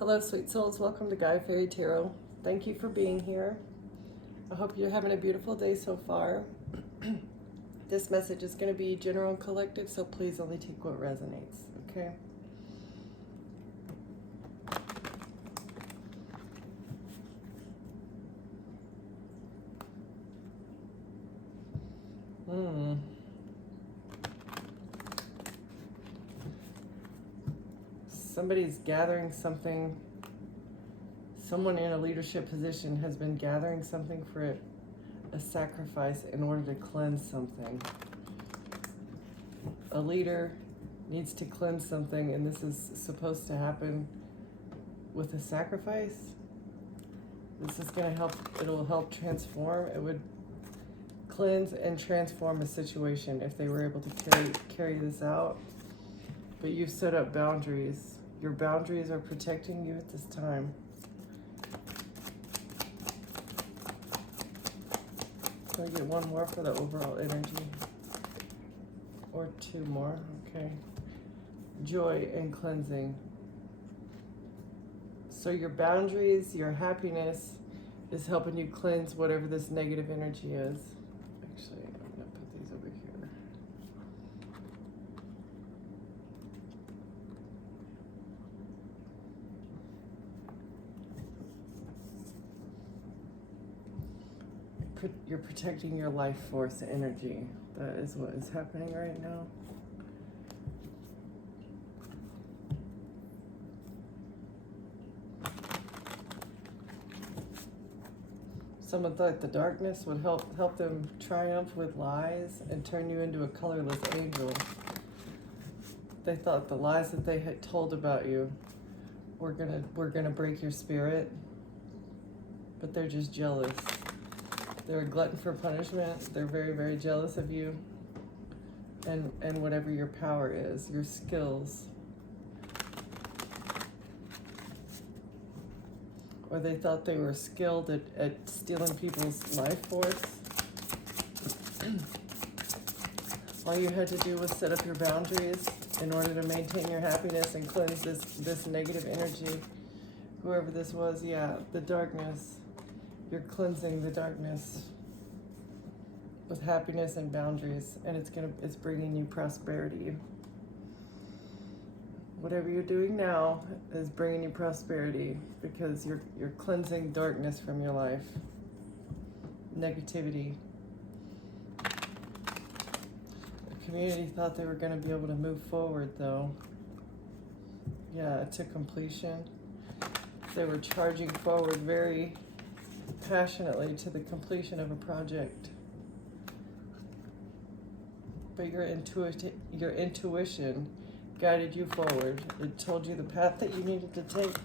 Hello, sweet souls. Welcome to Guy Fairy Tarot. Thank you for being here. I hope you're having a beautiful day so far. This message is going to be general and collective, so please only take what resonates, okay? Somebody's gathering something. Someone in a leadership position has been gathering something for a sacrifice in order to cleanse something. A leader needs to cleanse something, and this is supposed to happen with a sacrifice. This is going to help, it'll help transform. It would cleanse and transform a situation if they were able to carry this out. But you've set up boundaries. Your boundaries are protecting you at this time. Can I get one more for the overall energy? Or two more, okay. Joy and cleansing. So your boundaries, your happiness is helping you cleanse whatever this negative energy is. Actually, I'm gonna put these over here. You're protecting your life force energy. That is what is happening right now. Someone thought the darkness would help them triumph with lies and turn you into a colorless angel. They thought the lies that they had told about you were gonna break your spirit, but they're just jealous. They're a glutton for punishment. They're very, very jealous of you and whatever your power is, your skills. Or they thought they were skilled at stealing people's life force. All you had to do was set up your boundaries in order to maintain your happiness and cleanse this negative energy. Whoever this was, yeah, the darkness. You're cleansing the darkness with happiness and boundaries, and it's bringing you prosperity. Whatever you're doing now is bringing you prosperity because you're cleansing darkness from your life, negativity. The community thought they were going to be able to move forward, though. Yeah, to completion. They were charging forward very passionately to the completion of a project. But your intuition guided you forward. It told you the path that you needed to take.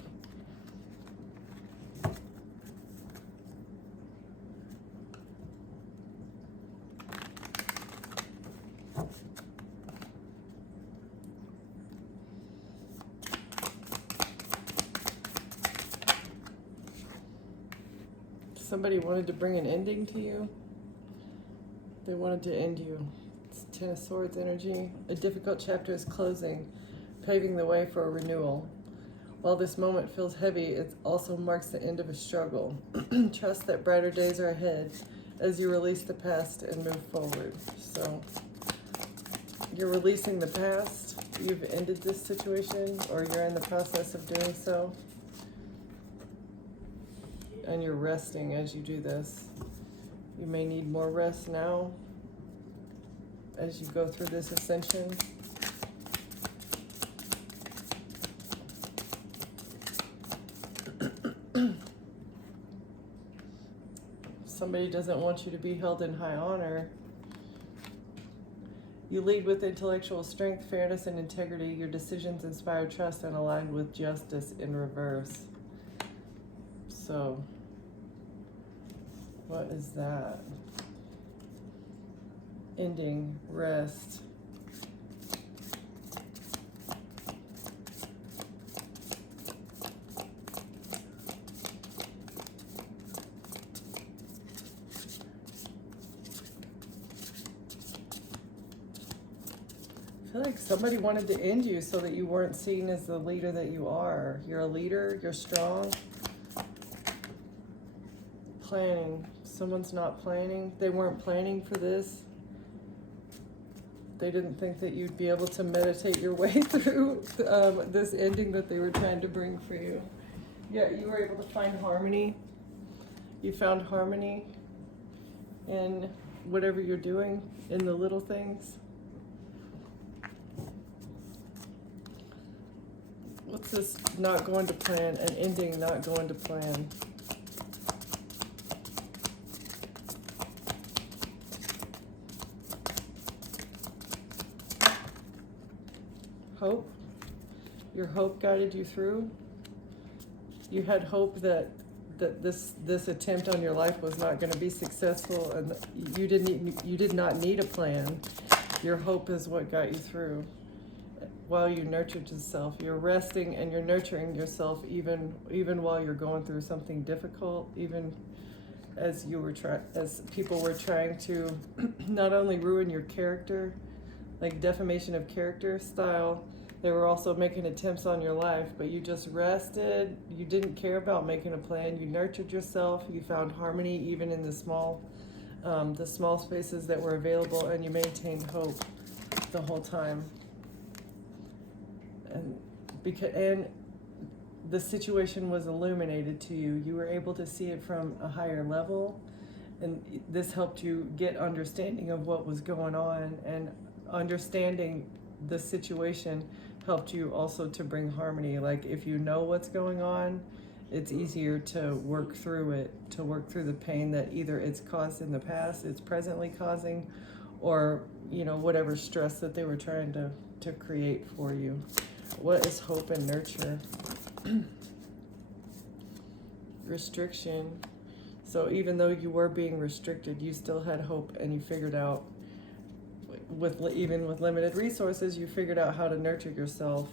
Somebody wanted to bring an ending to you. They wanted to end you. It's Ten of Swords energy. A difficult chapter is closing, paving the way for a renewal. While this moment feels heavy, it also marks the end of a struggle. Trust that brighter days are ahead as you release the past and move forward. So you're releasing the past. You've ended this situation, or you're in the process of doing so. And you're resting as you do this. You may need more rest now as you go through this ascension. Somebody doesn't want you to be held in high honor. You lead with intellectual strength, fairness, and integrity. Your decisions inspire trust and align with justice in reverse. So, what is that? Ending, rest. I feel like somebody wanted to end you so that you weren't seen as the leader that you are. You're a leader, you're strong. Planning. Someone's not planning. They weren't planning for this. They didn't think that you'd be able to meditate your way through this ending that they were trying to bring for you. Yeah, you were able to find harmony. You found harmony in whatever you're doing, in the little things. What's this not going to plan? An ending not going to plan. Hope. Your hope guided you through. You had hope that this attempt on your life was not going to be successful, and you did not need a plan. Your hope is what got you through. While you nurtured yourself, you're resting and you're nurturing yourself even while you're going through something difficult, even as people were trying to not only ruin your character, like defamation of character style, they were also making attempts on your life, but you just rested. You didn't care about making a plan. You nurtured yourself. You found harmony even in the small spaces that were available, and you maintained hope the whole time. And the situation was illuminated to you. You were able to see it from a higher level, and this helped you get understanding of what was going on, and understanding the situation helped you also to bring harmony. Like, if you know what's going on, it's easier to work through it, to work through the pain that either it's caused in the past, it's presently causing, or whatever stress that they were trying to create for you. What is hope and nurture? Restriction. So even though you were being restricted, you still had hope, and you figured out, even with limited resources, you figured out how to nurture yourself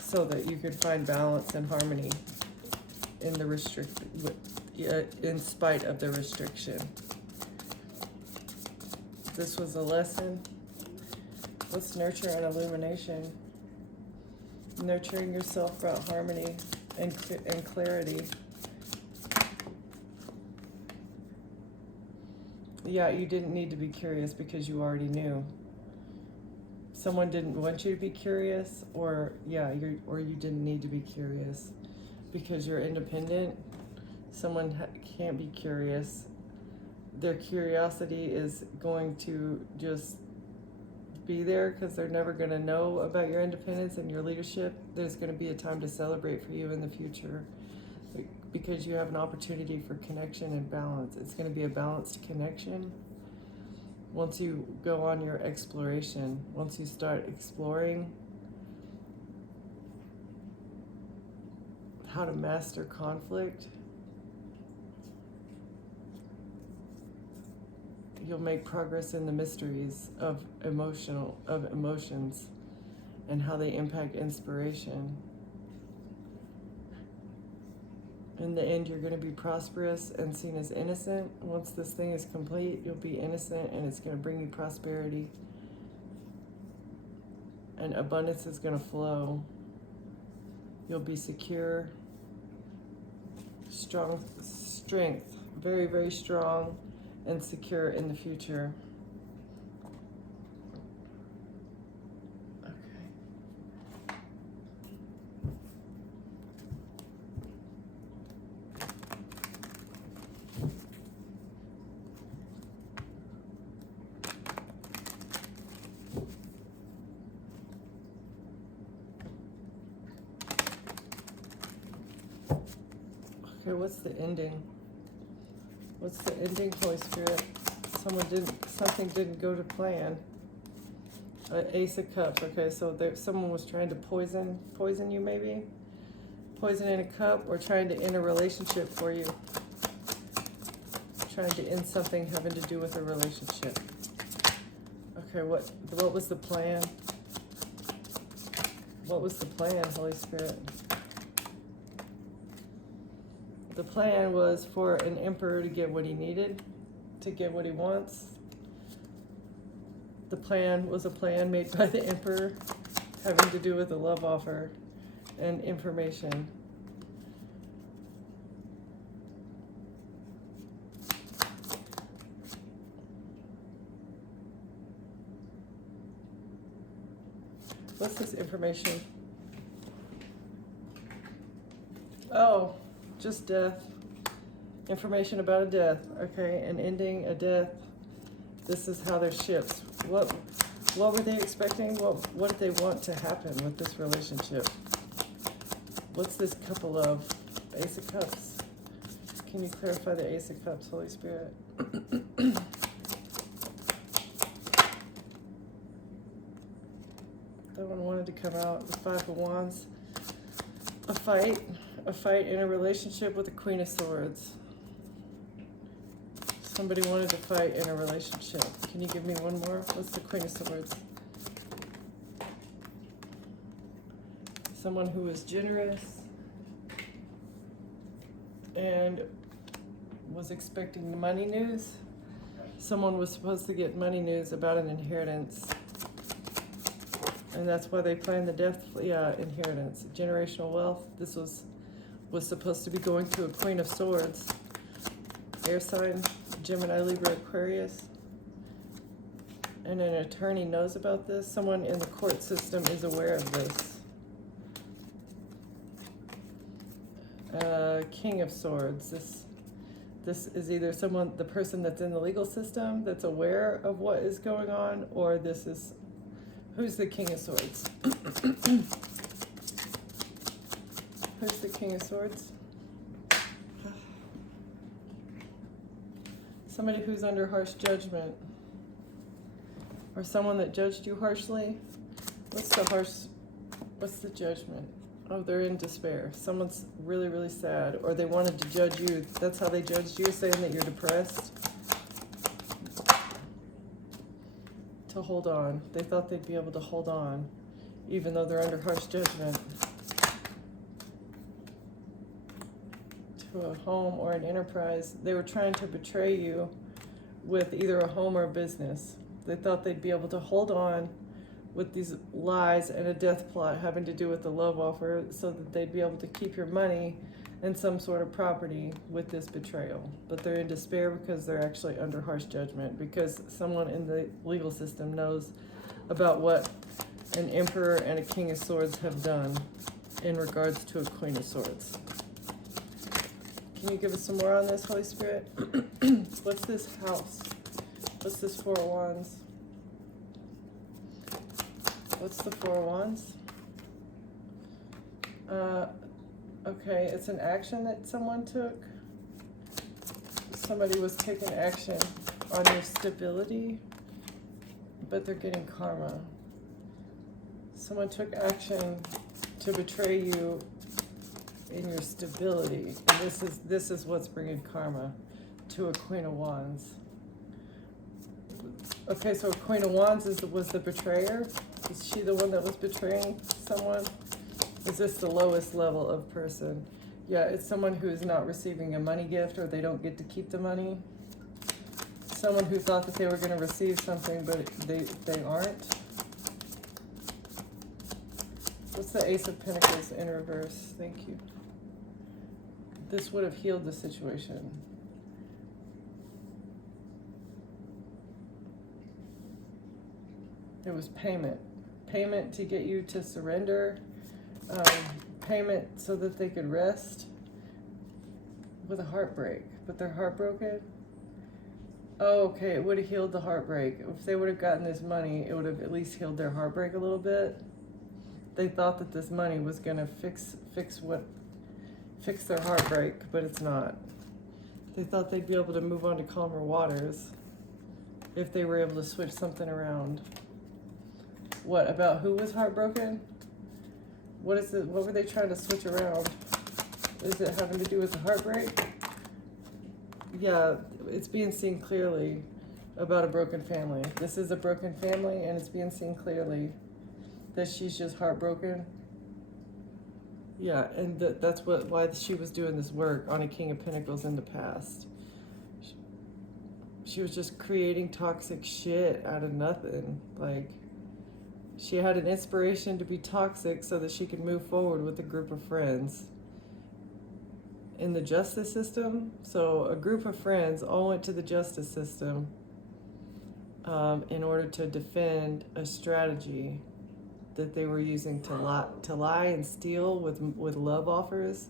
so that you could find balance and harmony in spite of the restriction. This was a lesson. What's nurture and illumination? Nurturing yourself brought harmony and clarity. Yeah, you didn't need to be curious because you already knew. Someone didn't want you to be curious, or you didn't need to be curious because you're independent. Someone can't be curious. Their curiosity is going to just be there because they're never going to know about your independence and your leadership. There's going to be a time to celebrate for you in the future because you have an opportunity for connection and balance. It's going to be a balanced connection. Once you go on your exploration, once you start exploring how to master conflict, you'll make progress in the mysteries of emotions and how they impact inspiration. In the end, you're going to be prosperous and seen as innocent. Once this thing is complete, you'll be innocent, and it's going to bring you prosperity. And abundance is going to flow. You'll be secure, strength, very, very strong and secure in the future. Okay, what's the ending? What's the ending, Holy Spirit? Something didn't go to plan. Ace of Cups. Okay, so someone was trying to poison you, maybe? Poison in a cup, or trying to end a relationship for you. Trying to end something having to do with a relationship. Okay, what was the plan? What was the plan, Holy Spirit? The plan was for an emperor to get what he needed, to get what he wants. The plan was a plan made by the Emperor having to do with the love offer and information. What's this information? Oh, just death. Information about a death. Okay, an ending, a death. This is how their ships. What were they expecting? What did they want to happen with this relationship? What's this couple of? Ace of Cups. Can you clarify the Ace of Cups, Holy Spirit? That one wanted to come out. The Five of Wands. A fight in a relationship with the Queen of Swords. Somebody wanted to fight in a relationship. Can you give me one more? What's the Queen of Swords? Someone who was generous and was expecting money news. Someone was supposed to get money news about an inheritance. And that's why they planned the death, inheritance, generational wealth. This was supposed to be going to a Queen of Swords. Air sign, Gemini, Libra, Aquarius. And an attorney knows about this. Someone in the court system is aware of this. King of Swords. This is either the person that's in the legal system that's aware of what is going on, or this is, who's the King of Swords? Who's the King of Swords? Somebody who's under harsh judgment. Or someone that judged you harshly. What's the judgment? Oh, they're in despair. Someone's really, really sad. Or they wanted to judge you. That's how they judged you, saying that you're depressed. To hold on. They thought they'd be able to hold on, even though they're under harsh judgment. To a home or an enterprise. They were trying to betray you with either a home or a business. They thought they'd be able to hold on with these lies and a death plot having to do with the love offer, so that they'd be able to keep your money and some sort of property with this betrayal. But they're in despair because they're actually under harsh judgment, because someone in the legal system knows about what an Emperor and a King of Swords have done in regards to a Queen of Swords. Can you give us some more on this, Holy Spirit? What's this house? What's this Four of Wands? What's the Four of Wands? Okay, it's an action that someone took. Somebody was taking action on your stability, but they're getting karma. Someone took action to betray you in your stability. And this is what's bringing karma to a Queen of Wands. Okay, so a Queen of Wands was the betrayer. Is she the one that was betraying someone? Is this the lowest level of person? Yeah, it's someone who is not receiving a money gift, or they don't get to keep the money. Someone who thought that they were going to receive something, but they aren't. What's the Ace of Pentacles in reverse? Thank you. This would have healed the situation. It was payment. Payment to get you to surrender. Payment so that they could rest with a heartbreak. But they're heartbroken. Oh, okay, it would have healed the heartbreak. If they would have gotten this money, it would have at least healed their heartbreak a little bit. They thought that this money was gonna fix their heartbreak, but it's not. They thought they'd be able to move on to calmer waters if they were able to switch something around. What about who was heartbroken? What were they trying to switch around? Is it having to do with the heartbreak? Yeah, it's being seen clearly about a broken family. This is a broken family, and it's being seen clearly that she's just heartbroken. Yeah, and that's why she was doing this work on a King of Pentacles in the past. she was just creating toxic shit out of nothing. Like, she had an inspiration to be toxic so that she could move forward with a group of friends in the justice system. So a group of friends all went to the justice system in order to defend a strategy that they were using to lie and steal with love offers,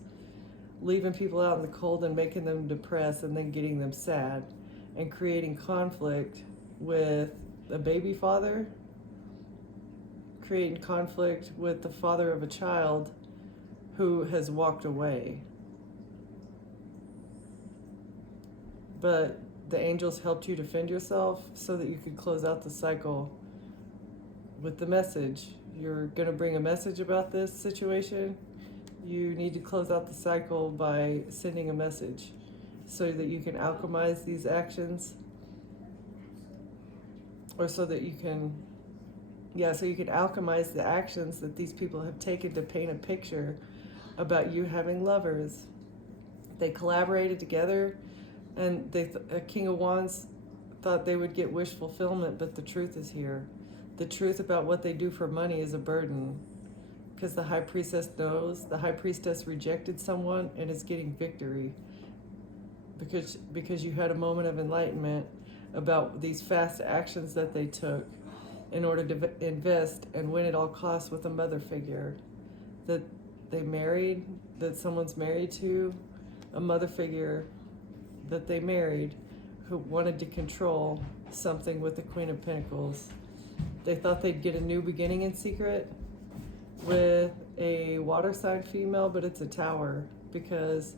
leaving people out in the cold and making them depressed and then getting them sad, and creating conflict with a baby father, creating conflict with the father of a child who has walked away. But the angels helped you defend yourself so that you could close out the cycle with the message. You're going to bring a message about this situation. You need to close out the cycle by sending a message so that you can alchemize these actions, or so that you can, so you can alchemize the actions that these people have taken to paint a picture about you having lovers. They collaborated together, and King of Wands thought they would get wish fulfillment, but the truth is here. The truth about what they do for money is a burden, because the high priestess knows. The high priestess rejected someone and is getting victory because you had a moment of enlightenment about these fast actions that they took in order to invest and win at all costs with a mother figure that they married, that someone's married to, a mother figure that they married who wanted to control something with the Queen of Pentacles. They thought they'd get a new beginning in secret with a water sign female, but it's a Tower, because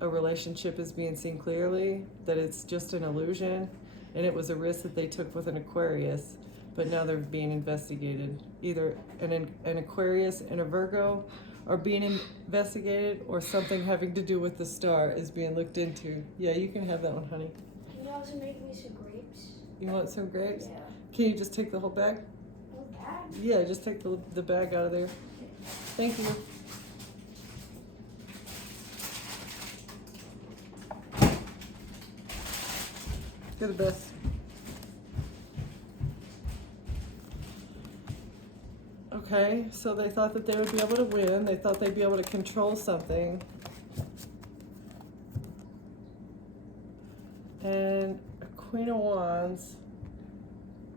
a relationship is being seen clearly, that it's just an illusion, and it was a risk that they took with an Aquarius, but now they're being investigated. Either an Aquarius and a Virgo are being investigated, or something having to do with the star is being looked into. Yeah, you can have that one, honey. Can you also make me some grapes? You want some grapes? Yeah. Can you just take the whole bag? Whole bag? Yeah, just take the bag out of there. Thank you. You're the best. Okay, so they thought that they would be able to win. They thought they'd be able to control something. And a Queen of Wands,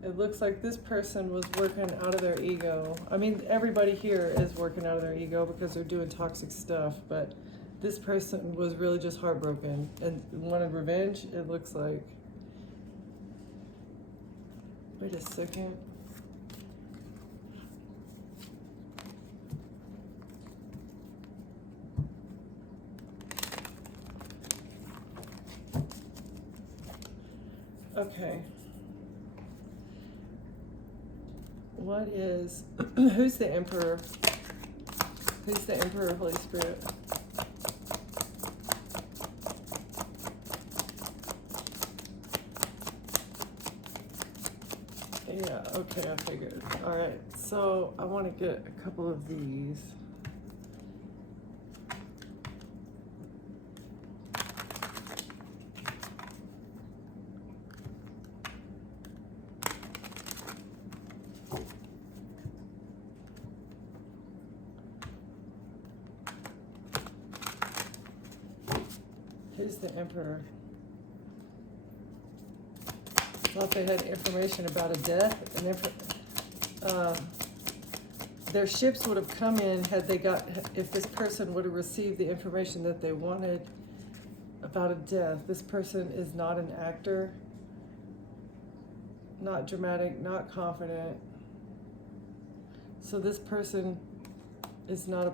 it looks like this person was working out of their ego. I mean, everybody here is working out of their ego because they're doing toxic stuff, but this person was really just heartbroken and wanted revenge, it looks like. Wait a second. Okay. What is, who's the Emperor? Who's the Emperor, Holy Spirit? Yeah, okay, I figured. All right, so I want to get a couple of these. Who's the Emperor? Thought they had information about a death, and their ships would have come in had they got, if this person would have received the information that they wanted about a death. This person is not an actor, not dramatic, not confident. So this person is not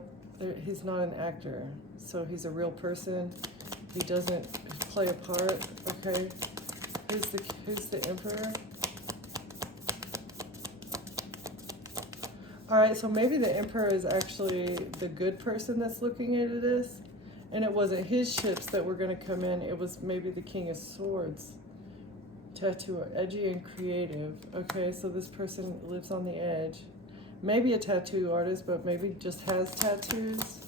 he's not an actor. So he's a real person. He doesn't play a part, okay? Who's the Emperor? All right, so maybe the Emperor is actually the good person that's looking into this, and it wasn't his ships that were going to come in. It was maybe the King of Swords. Tattoo, edgy and creative. Okay, so this person lives on the edge. Maybe a tattoo artist, but maybe just has tattoos.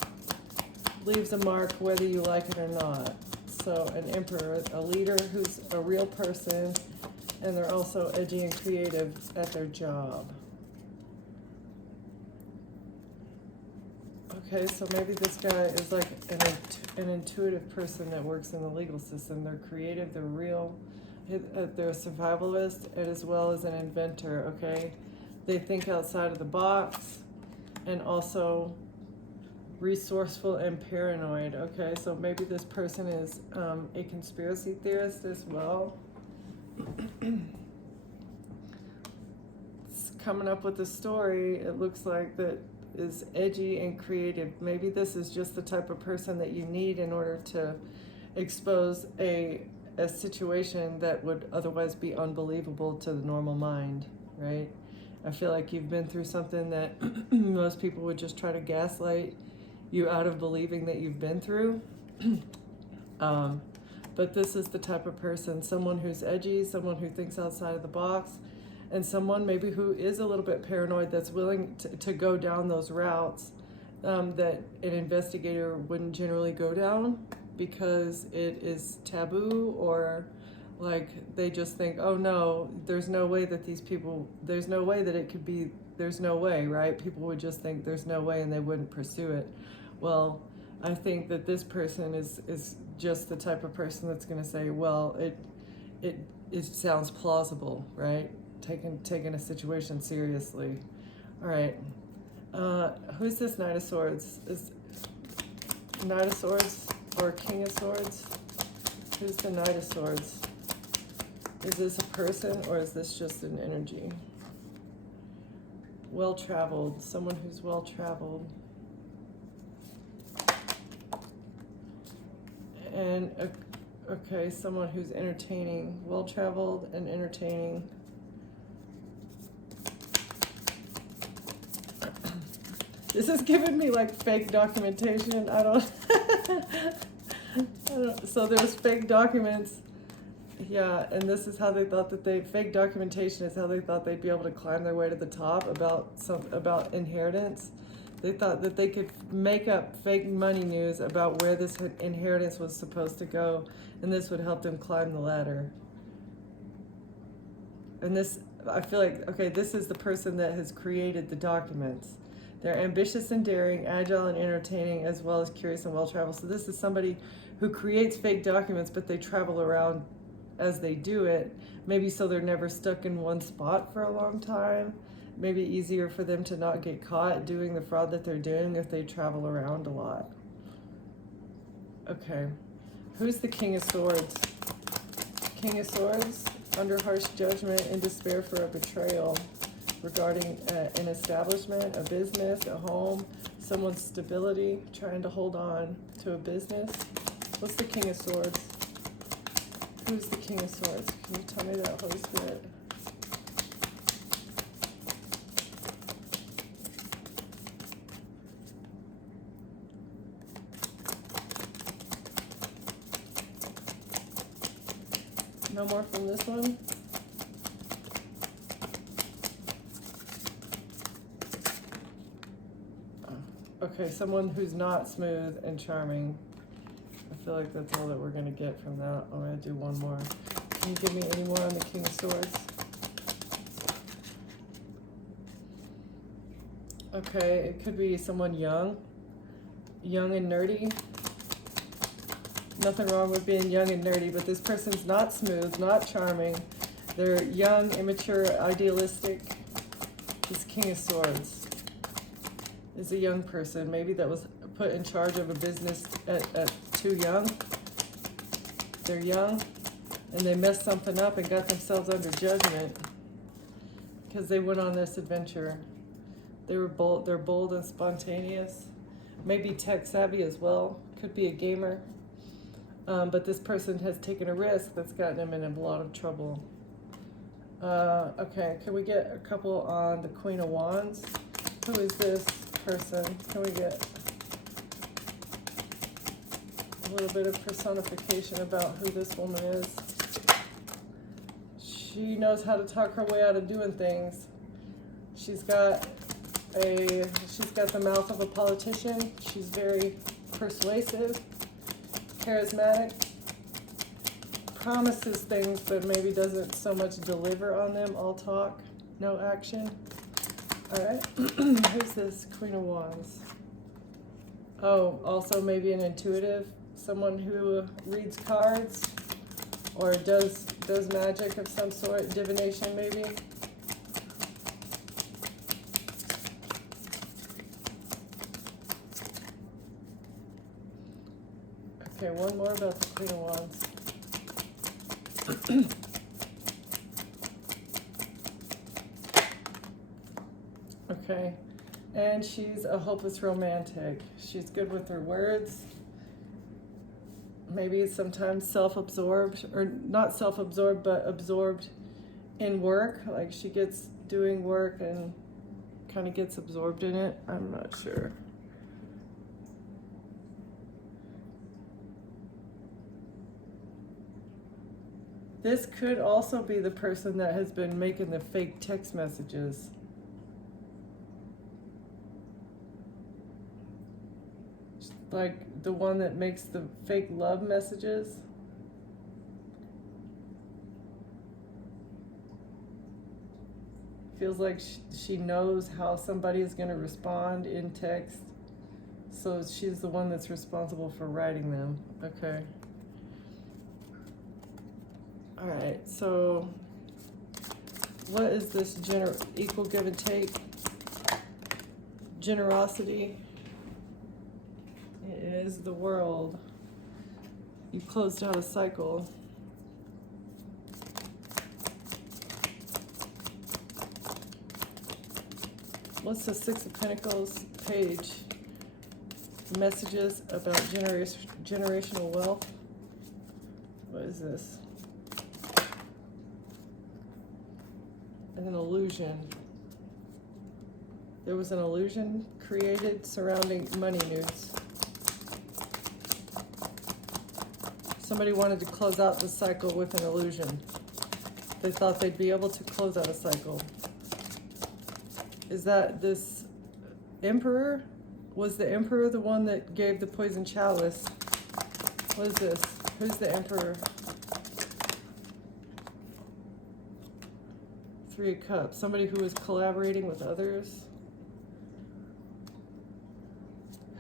Leaves a mark whether you like it or not. So an Emperor, a leader who's a real person, And they're also edgy and creative at their job. Okay, so maybe this guy is like an intuitive person that works in the legal system. They're creative, they're real, they're a survivalist, as well as an inventor, okay? They think outside of the box, and also resourceful and paranoid, okay? So maybe this person is a conspiracy theorist as well. It's coming up with a story, it looks like, that is edgy and creative. Maybe this is just the type of person that you need in order to expose a situation that would otherwise be unbelievable to the normal mind, right? I feel like you've been through something that most people would just try to gaslight you out of believing that you've been through. But this is the type of person, someone who's edgy, someone who thinks outside of the box, and someone maybe who is a little bit paranoid, that's willing to go down those routes that an investigator wouldn't generally go down because it is taboo, or like they just think, oh no, there's no way that these people, there's no way that it could be, there's no way, right? People would just think there's no way and they wouldn't pursue it. Well, I think that this person is just the type of person that's going to say, well, it sounds plausible, right? Taking a situation seriously. All right. Who's this Knight of Swords? Is Knight of Swords or King of Swords? Who's the Knight of Swords? Is this a person or is this just an energy? Well-traveled. Someone who's well-traveled. And, okay, someone who's entertaining. Well-traveled and entertaining. This is giving me like fake documentation. I don't so there's fake documents. Yeah, and this is how they thought that fake documentation is how they thought they'd be able to climb their way to the top about inheritance. They thought that they could make up fake money news about where this inheritance was supposed to go, and this would help them climb the ladder. And this, I feel like, okay, this is the person that has created the documents. They're ambitious and daring, agile and entertaining, as well as curious and well-traveled. So this is somebody who creates fake documents, but they travel around as they do it. Maybe so they're never stuck in one spot for a long time. Maybe easier for them to not get caught doing the fraud that they're doing if they travel around a lot. Okay. Who's the King of Swords? King of Swords, under harsh judgment and despair for a betrayal. Regarding an establishment, a business, a home, someone's stability, trying to hold on to a business. What's the King of Swords? Who's the King of Swords? Can you tell me that, Holy Spirit? No more from this one? Okay, someone who's not smooth and charming. I feel like that's all that we're going to get from that. I'm going to do one more. Can you give me any more on the King of Swords? Okay, it could be someone young and nerdy. Nothing wrong with being young and nerdy, but this person's not smooth, not charming. They're young, immature, idealistic. This King of Swords is a young person, maybe that was put in charge of a business at too young. They're young and they messed something up and got themselves under judgment because they went on this adventure. They're bold and spontaneous, maybe tech savvy as well, could be a gamer. But this person has taken a risk that's gotten them in a lot of trouble. Okay, can we get a couple on the Queen of Wands? Who is this person? Can we get a little bit of personification about who this woman is? She knows how to talk her way out of doing things. She's got the mouth of a politician. She's very persuasive, charismatic, promises things, but maybe doesn't so much deliver on them. All talk, no action. All right. Who's this? Queen of Wands. Oh, also maybe an intuitive, someone who reads cards or does magic of some sort, divination maybe. Okay, one more about the Queen of Wands. Okay, and she's a hopeless romantic. She's good with her words. Maybe sometimes self-absorbed, or not self-absorbed, but absorbed in work. Like she gets doing work and kind of gets absorbed in it. I'm not sure. This could also be the person that has been making the fake text messages. Like the one that makes the fake love messages. Feels like she knows how somebody is going to respond in text. So she's the one that's responsible for writing them. Okay. All right, so what is this equal give and take? Generosity. It is the World. You closed out a cycle. What's the Six of Pentacles page? Messages about generational wealth. What is this? An illusion. There was an illusion created surrounding money news. Somebody wanted to close out the cycle with an illusion. They thought they'd be able to close out a cycle. Is that this Emperor? Was the Emperor the one that gave the poison chalice? What is this? Who's the Emperor? Three of Cups. Somebody who was collaborating with others.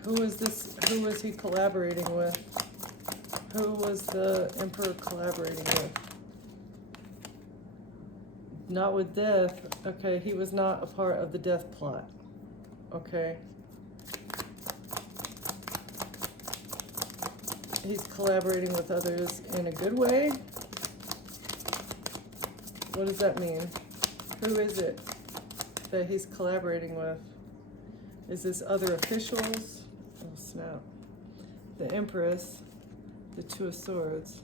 Who is this? Who was he collaborating with? Who was the Emperor collaborating with? Not with Death. Okay, he was not a part of the death plot. Okay. He's collaborating with others in a good way. What does that mean? Who is it that he's collaborating with? Is this other officials? Oh, snap. The Empress, the Two of Swords.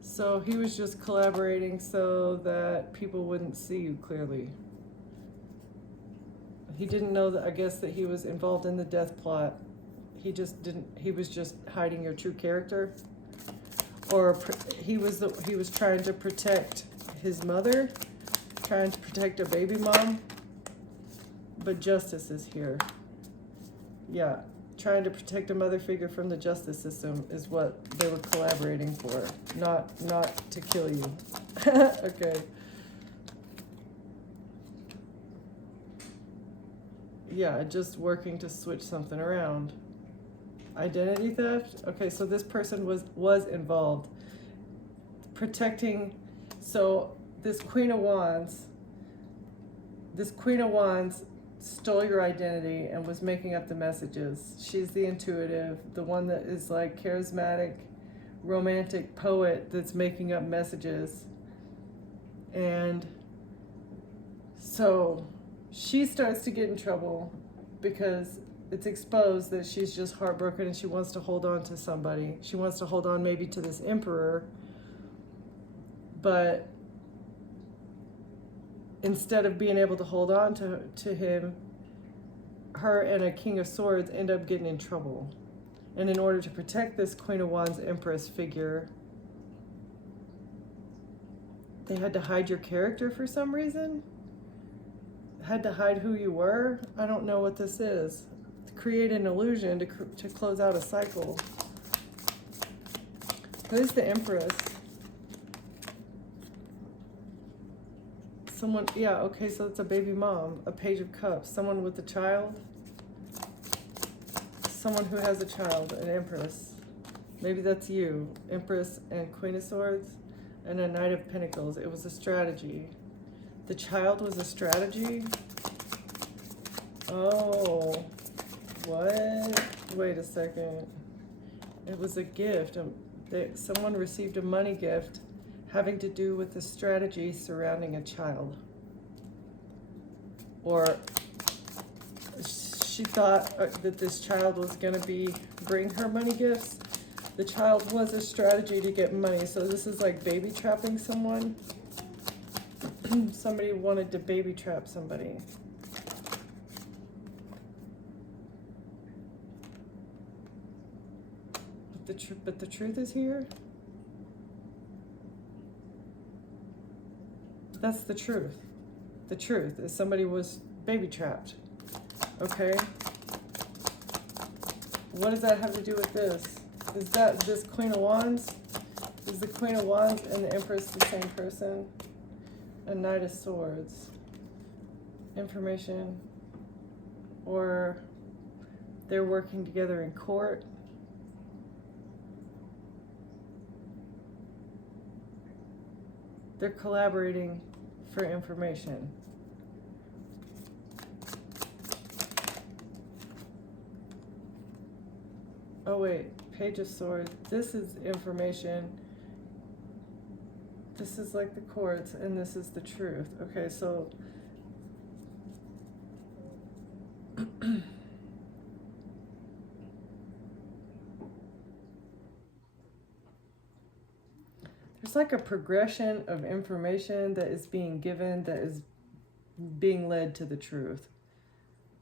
So he was just collaborating so that people wouldn't see you clearly. He didn't know that, I guess, that he was involved in the death plot. He just didn't, he was just hiding your true character. Or he was trying to protect his mother, trying to protect a baby mom, but justice is here. Yeah, trying to protect a mother figure from the justice system is what they were collaborating for, not to kill you. Okay. Yeah, just working to switch something around. Identity theft? Okay, so this person was involved. Protecting, so this Queen of Wands stole your identity and was making up the messages. She's the intuitive, the one that is like charismatic, romantic poet that's making up messages. And so she starts to get in trouble because it's exposed that she's just heartbroken and she wants to hold on to somebody. She wants to hold on maybe to this Emperor, but instead of being able to hold on to him, her and a King of Swords end up getting in trouble. And in order to protect this Queen of Wands Empress figure, they had to hide your character for some reason? Had to hide who you were? I don't know what this is. To create an illusion, to close out a cycle. Who's the Empress? Someone, yeah, okay, so it's a baby mom, a Page of Cups, someone with a child, someone who has a child, an Empress. Maybe that's you, Empress and Queen of Swords, and a Knight of Pentacles. It was a strategy. The child was a strategy? Oh, what? Wait a second. It was a gift. Someone received a money gift having to do with the strategy surrounding a child. Or she thought that this child was going to bring her money gifts. The child was a strategy to get money. So this is like baby trapping someone. Somebody wanted to baby trap somebody. But the truth is here. That's the truth. The truth is somebody was baby trapped. Okay? What does that have to do with this? Is that this Queen of Wands? Is the Queen of Wands and the Empress the same person? A Knight of Swords. Information. Or they're working together in court. They're collaborating for information. Oh wait, Page of Swords. This is information. This is like the courts, and this is the truth. Okay, so there's like a progression of information that is being given, that is being led to the truth.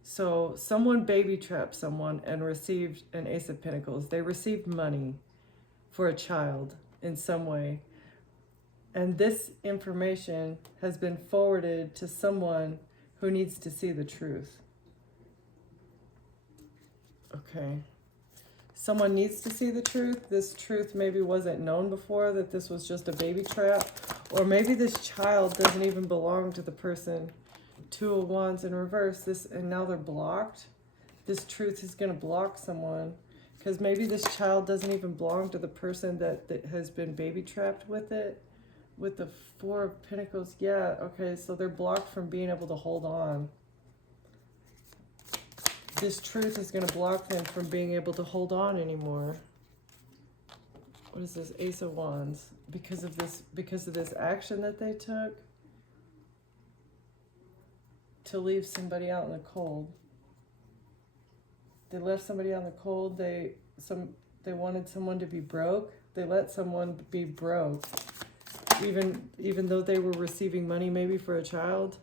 So someone baby trapped someone and received an Ace of Pentacles. They received money for a child in some way. And this information has been forwarded to someone who needs to see the truth. Okay. Someone needs to see the truth. This truth maybe wasn't known before, that this was just a baby trap. Or maybe this child doesn't even belong to the person. Two of Wands in reverse. And now they're blocked. This truth is going to block someone. Because maybe this child doesn't even belong to the person that has been baby trapped with it. With the Four of Pentacles. Yeah, okay, so they're blocked from being able to hold on. This truth is going to block them from being able to hold on anymore. What is this? Ace of Wands. Because of this action that they took to leave somebody out in the cold. They left somebody out in the cold. They wanted someone to be broke. They let someone be broke. Even though they were receiving money maybe for a child.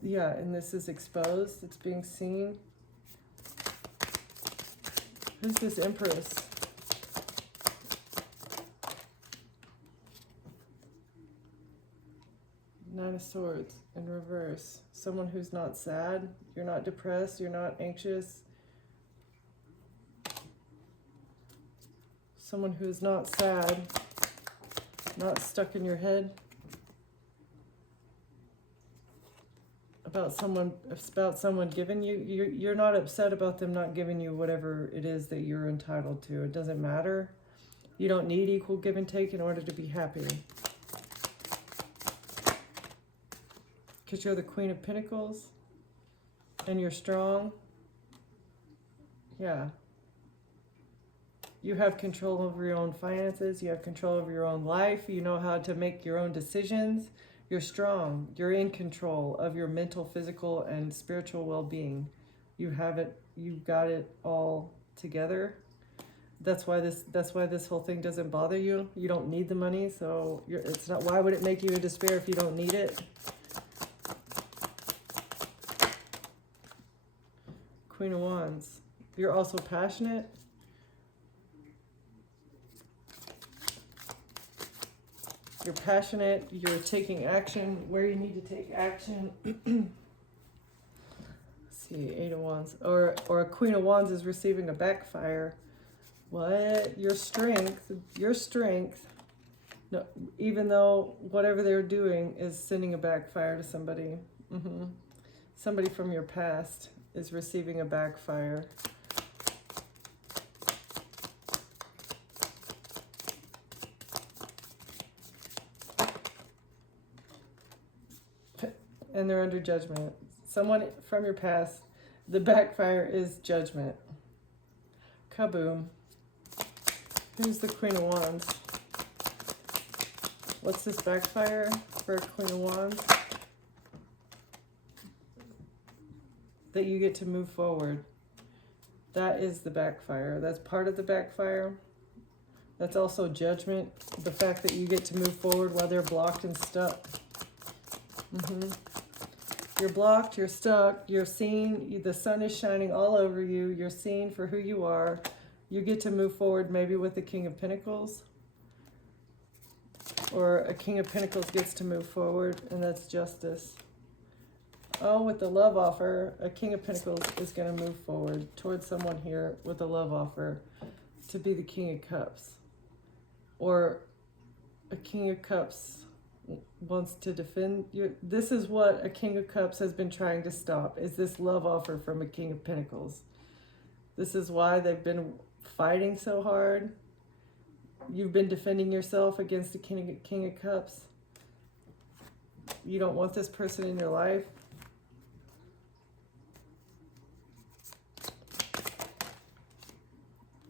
Yeah, and this is exposed. It's being seen. Who's this Empress? Nine of Swords in reverse. Someone who's not sad. You're not depressed. You're not anxious. Someone who's not sad. Not stuck in your head. About someone giving you, you're not upset about them not giving you whatever it is that you're entitled to. It doesn't matter. You don't need equal give and take in order to be happy. Because you're the Queen of Pentacles and you're strong. Yeah. You have control over your own finances. You have control over your own life. You know how to make your own decisions. You're strong. You're in control of your mental, physical, and spiritual well-being. You have it. You've got it all together. That's why this whole thing doesn't bother you. You don't need the money, so it's not. Why would it make you in despair if you don't need it? Queen of Wands. You're also passionate. You're passionate, you're taking action where you need to take action. Let's see, Eight of Wands. Or a Queen of Wands is receiving a backfire. What? Your strength. No, even though whatever they're doing is sending a backfire to somebody. Somebody from your past is receiving a backfire. And they're under judgment. Someone from your past, the backfire is judgment. Kaboom. Who's the Queen of Wands? What's this backfire for Queen of Wands? That you get to move forward. That is the backfire. That's part of the backfire. That's also judgment. The fact that you get to move forward while they're blocked and stuck. You're blocked, you're stuck, you're seen, the sun is shining all over you, you're seen for who you are. You get to move forward maybe with the King of Pentacles. Or a King of Pentacles gets to move forward, and that's justice. Oh, with the love offer, a King of Pentacles is going to move forward towards someone here with a love offer to be the King of Cups. Or a King of Cups wants to defend you. This is what a King of Cups has been trying to stop, is this love offer from a King of Pentacles. This is why they've been fighting so hard. You've been defending yourself against the King of Cups. You don't want this person in your life.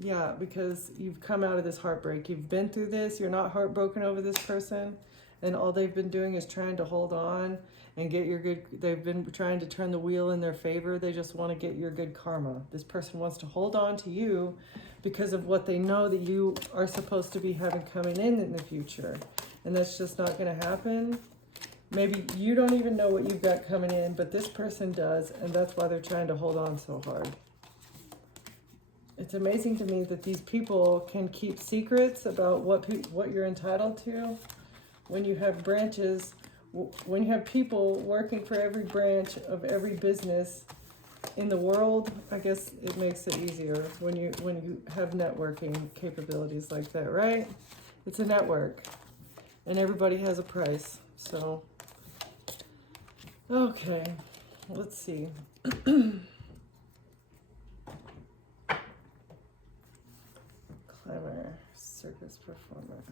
Yeah, because you've come out of this heartbreak. You've been through this. You're not heartbroken over this person. And all they've been doing is trying to hold on and get your good. They've been trying to turn the wheel in their favor. They just want to get your good karma. This person wants to hold on to you because of what they know that you are supposed to be having coming in the future. And that's just not going to happen. Maybe you don't even know what you've got coming in, but this person does. And that's why they're trying to hold on so hard. It's amazing to me that these people can keep secrets about what you're entitled to. When you have branches, when you have people working for every branch of every business in the world, I guess it makes it easier when you have networking capabilities like that, right? It's a network, and everybody has a price. So, okay, let's see. Clever circus performer.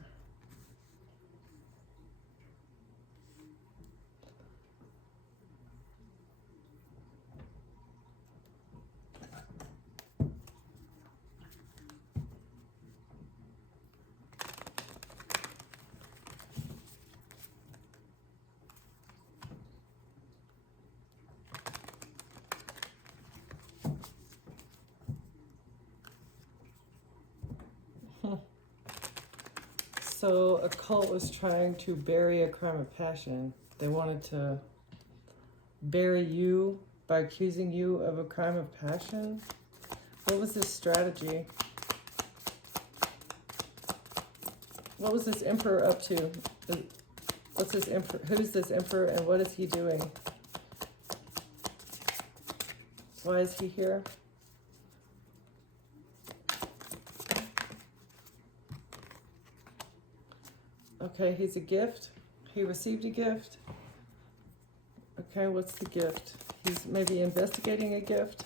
So a cult was trying to bury a crime of passion. They wanted to bury you by accusing you of a crime of passion. What was this strategy? What was this emperor up to? What's this emperor? Who's this emperor and what is he doing? Why is he here? Okay, he's a gift. He received a gift. Okay, what's the gift? He's maybe investigating a gift.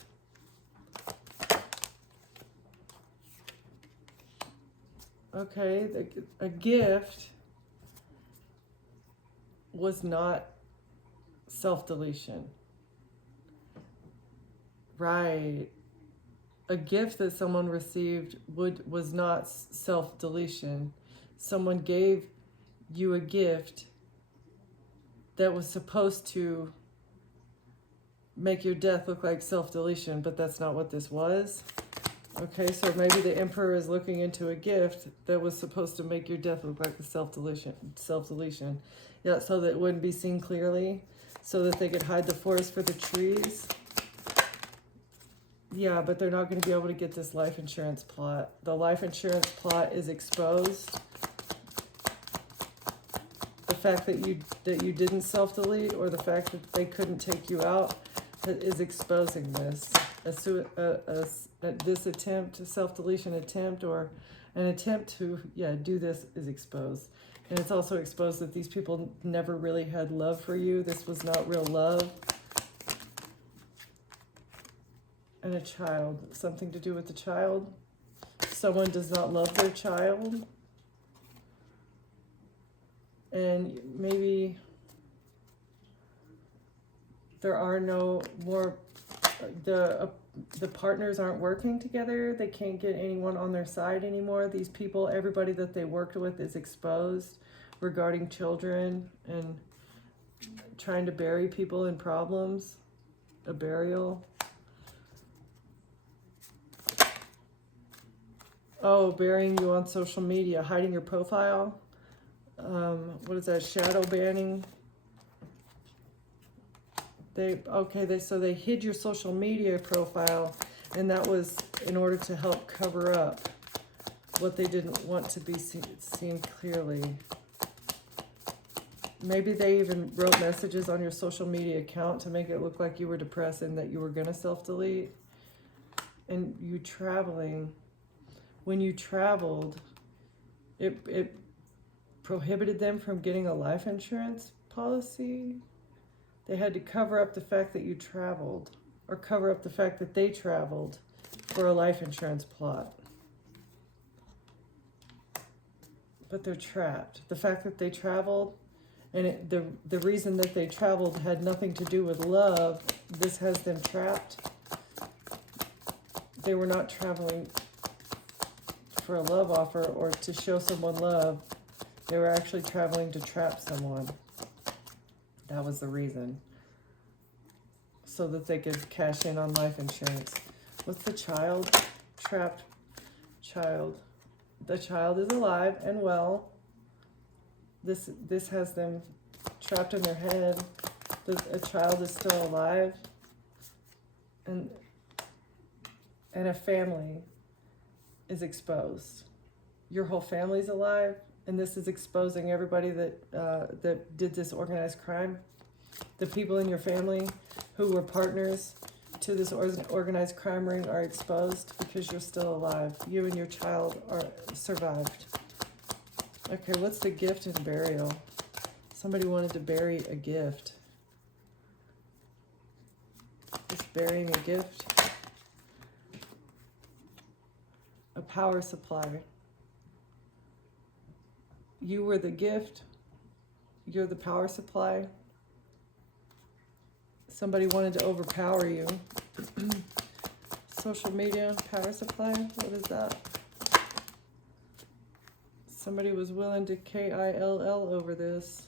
Okay, a gift was not self-deletion. Right. A gift that someone received was not self-deletion. Someone gave you a gift that was supposed to make your death look like self-deletion, but that's not what this was. Okay, so maybe the emperor is looking into a gift that was supposed to make your death look like a self-deletion. Yeah, so that it wouldn't be seen clearly, so that they could hide the forest for the trees. Yeah, but they're not going to be able to get this life insurance plot. The life insurance plot is exposed. The fact that you didn't self-delete, or the fact that they couldn't take you out, is exposing this. this attempt, a self-deletion attempt, or an attempt to, do this is exposed. And it's also exposed that these people never really had love for you. This was not real love. And a child, something to do with the child. Someone does not love their child. And maybe there are no more, the partners aren't working together. They can't get anyone on their side anymore. These people, everybody that they worked with is exposed regarding children and trying to bury people in problems, a burial. Oh, burying you on social media, hiding your profile. What is that? Shadow banning. So they hid your social media profile, and that was in order to help cover up what they didn't want to be seen clearly. Maybe they even wrote messages on your social media account to make it look like you were depressed and that you were gonna self-delete. And you traveling, when you traveled, it prohibited them from getting a life insurance policy. They had to cover up the fact that you traveled, or cover up the fact that they traveled for a life insurance plot. But they're trapped. The fact that they traveled, and the reason that they traveled had nothing to do with love. This has them trapped. They were not traveling for a love offer or to show someone love. They were actually traveling to trap someone. That was the reason. So that they could cash in on life insurance. What's the child? Trapped child. The child is alive and well. This has them trapped in their head. A child is still alive. And a family is exposed. Your whole family's alive. And this is exposing everybody that did this organized crime. The people in your family who were partners to this organized crime ring are exposed because you're still alive. You and your child are survived. Okay, what's the gift and burial? Somebody wanted to bury a gift. It's burying a gift. A power supply. You were the gift. You're the power supply. Somebody wanted to overpower you. Social media, power supply, what is that? Somebody was willing to KILL over this.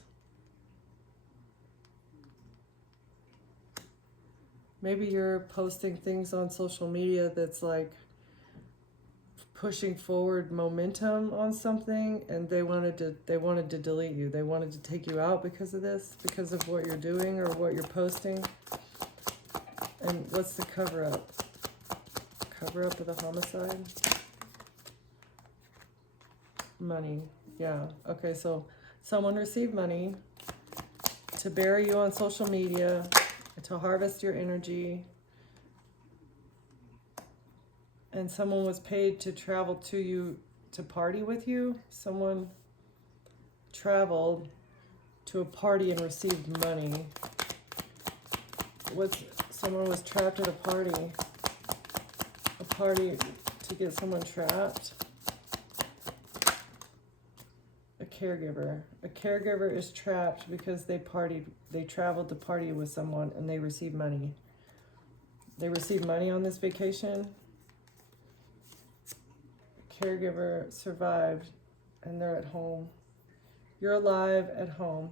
Maybe you're posting things on social media that's like pushing forward momentum on something, and they wanted to delete you. They wanted to take you out because of this, because of what you're doing or what you're posting. And what's the cover up? Cover up of the homicide? Money. Yeah. Okay, so someone received money to bury you on social media, to harvest your energy. And someone was paid to travel to you to party with you. Someone traveled to a party and received money. Someone was trapped at a party. A party to get someone trapped. A caregiver. A caregiver is trapped because they traveled to party with someone and they received money. They received money on this vacation. Caregiver survived and they're at home. You're alive at home.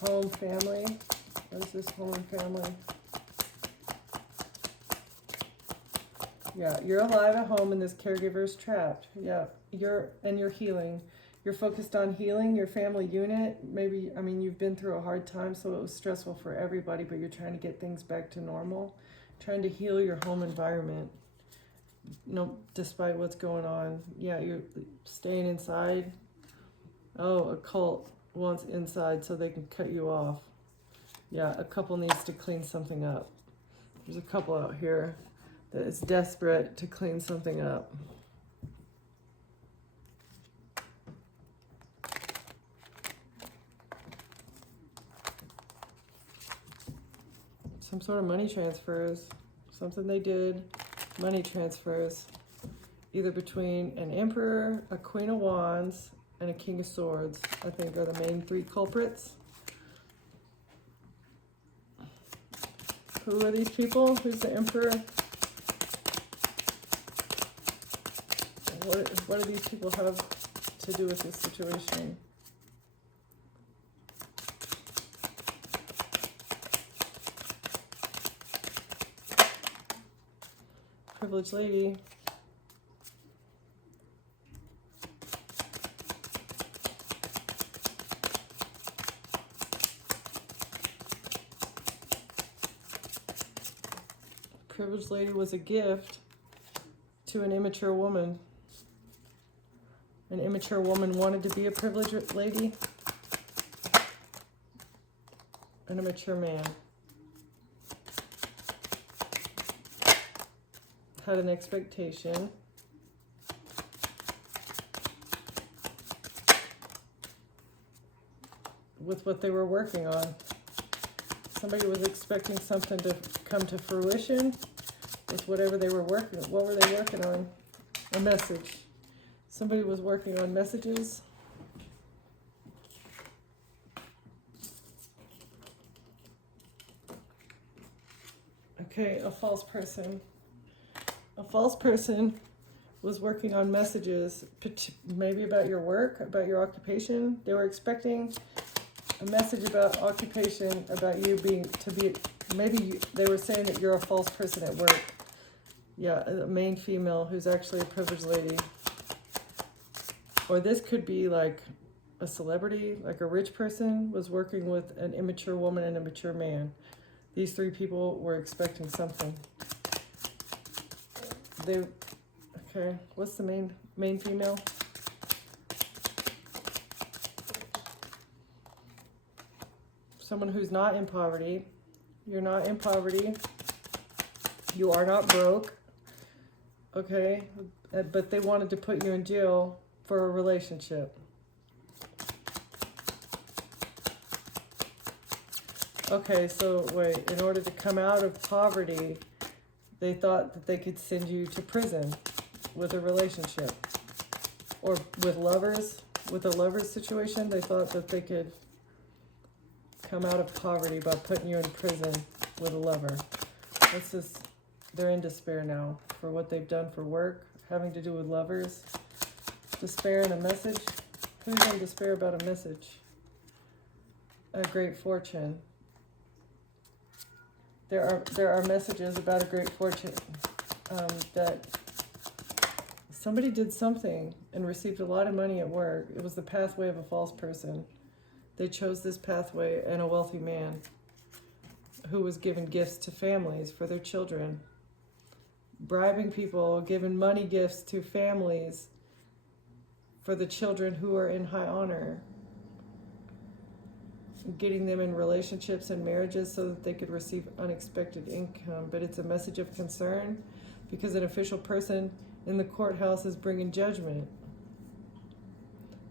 Home, family. What is this home and family? Yeah, you're alive at home and this caregiver is trapped. Yeah, you're healing. You're focused on healing your family unit. Maybe, you've been through a hard time, so it was stressful for everybody, but you're trying to get things back to normal. Trying to heal your home environment, despite what's going on. Yeah, you're staying inside. Oh, a cult wants inside so they can cut you off. Yeah, a couple needs to clean something up. There's a couple out here that is desperate to clean something up. Some sort of money transfers, something they did, money transfers, either between an Emperor, a Queen of Wands, and a King of Swords, I think are the main three culprits. Who are these people? Who's the Emperor? What do these people have to do with this situation? Privileged lady. Privileged lady was a gift to an immature woman. An immature woman wanted to be a privileged lady. An immature man had an expectation. With what they were working on. Somebody was expecting something to come to fruition with whatever they were working. What were they working on? A message. Somebody was working on messages. Okay, a false person. A false person was working on messages, maybe about your work, about your occupation. They were expecting a message about occupation, about you they were saying that you're a false person at work. Yeah, a main female who's actually a privileged lady. Or this could be like a celebrity, like a rich person was working with an immature woman and a mature man. These three people were expecting something. Okay, what's the main female? Someone who's not in poverty. You're not in poverty. You are not broke. Okay, but they wanted to put you in jail for a relationship. Okay, so wait, in order to come out of poverty, they thought that they could send you to prison with a relationship. Or with lovers, with a lover's situation, they thought that they could come out of poverty by putting you in prison with a lover. They're in despair now for what they've done for work, having to do with lovers. Despair and a message. Who's in despair about a message? A great fortune. There are messages about a great fortune that somebody did something and received a lot of money at work. It was the pathway of a false person. They chose this pathway, and a wealthy man who was giving gifts to families for their children. Bribing people, giving money gifts to families for the children who are in high honor. Getting them in relationships and marriages so that they could receive unexpected income. But it's a message of concern because an official person in the courthouse is bringing judgment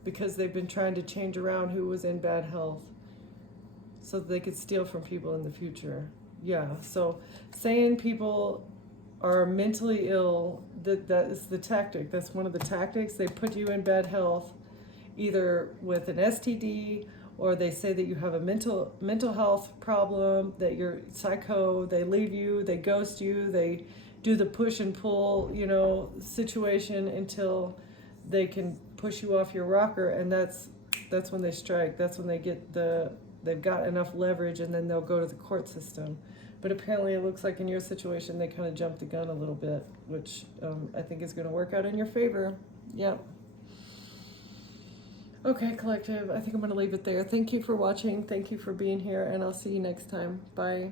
because they've been trying to change around who was in bad health so that they could steal from people in the future. Yeah, so saying people are mentally ill, that is the tactic. That's one of the tactics. They put you in bad health either with an STD, or they say that you have a mental health problem, that you're psycho, they leave you, they ghost you, they do the push and pull, situation until they can push you off your rocker, and that's when they strike. That's when they've got enough leverage, and then they'll go to the court system. But apparently it looks like in your situation they kind of jumped the gun a little bit, which I think is going to work out in your favor. Yep. Okay, collective, I think I'm going to leave it there. Thank you for watching. Thank you for being here, and I'll see you next time. Bye.